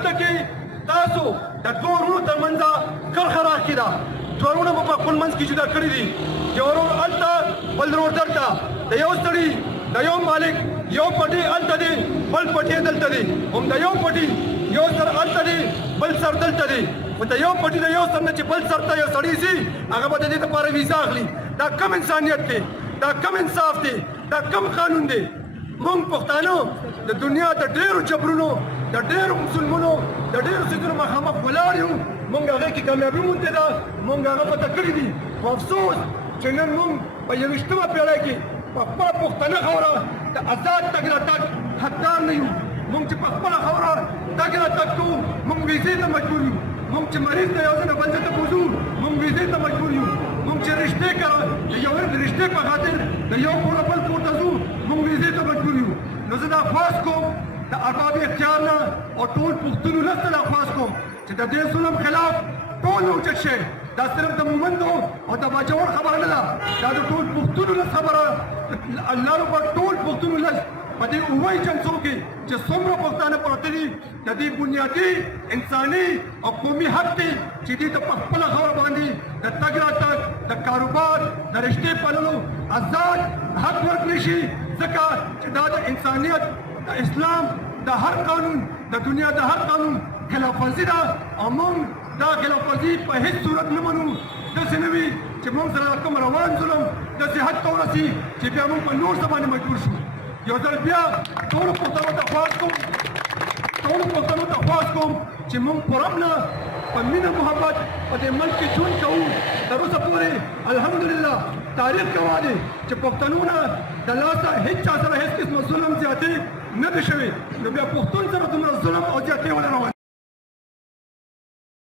دلته کې تاسو د دوه ورونو ترمنځ کرښه راکې ده. دوه ورونه مو په خپل منځ کې جدا کړي دي. یو ورور هلته بل ورور دلته. د یو سړي د یو مالک یو پټی هلته دی بل پټی دلته دی. هم د یو پټي یو سر هلته دی بل سر دلته دی. خو د یو پټي د یو سر نه چې بل سر ته یو سړی ځي هغه به د دې دپاره ویزا اخلي. دا کم انسانیت دی؟ دا کم انصاف دی؟ دا کم قانون دی؟ موږ پښتانه د دنیا د ډېرو جبرونو د ډېرو ظلمونو د ډېرو څیزونو مخامخ ولاړ یو. موږ هغې کې کامیابي موندې ده. موږ هغه پته کړي دي. خو افسوس چې نن موږ په 21مه پېړۍ کې په خپله پښتنه خاوره د آزاد تګ راتګ حقدار نه یو. موږ چې په خپله خاوره تګ راتګ کوو موږ ویزې ته مجبور یو. موږ چې مریض د یو ځای نه بل ځای ته بوځو موږ ویزې ته مجبور یو. موږ چې رشتې د یو رشتې په خاطر د یو کور نه بل کور ته ځو موږ ویزې ته مجبور یو. نو زه دا خواست کوم د ارباب اختیار نه او ټول پښتون ولس ته دا خواست کوم چې د دې ظلم خلاف ټول اوچت شي. دا صرف د مومندو او د باجوړ خبره نه ده. دا د ټول پښتون ولس خبره. الله رب ټول پښتون ولس په دې اووی جنسو کې چې څومره پښتانه پراته دي د دې بنیادي انساني او قومي حق دی چې دوی ته په خپله خاوره باندې د تګ راتګ د کاروبار د رشتې پاللو آزاد حق ورکړی شي. ځکه چې دا د انسانیت د اسلام د هر قانون د دنیا د هر قانون خلاف ورزي ده. او موږ دا خلاف ورزي په هېڅ صورت نه منو. داسې نه وي چې موږ سره کوم روان ظلم داسې حد ته ورسي چې بیا موږ په نور څه باندې مجبور شو. یو ځل بیا ټولو پښتنو ته خواست کوم چې موږ پر امنه په مینه محبت په دې ملک کې ژوند کوو. تر اوسه پورې الحمدلله تاریخ ګواه دی چې پښتنو نه د لاسه هېڅ چا سره هېڅ قسمه ظلم زیاتې نه دی شوی. نو بیا پښتون سره دومره ظلم او زیاتې ولې روان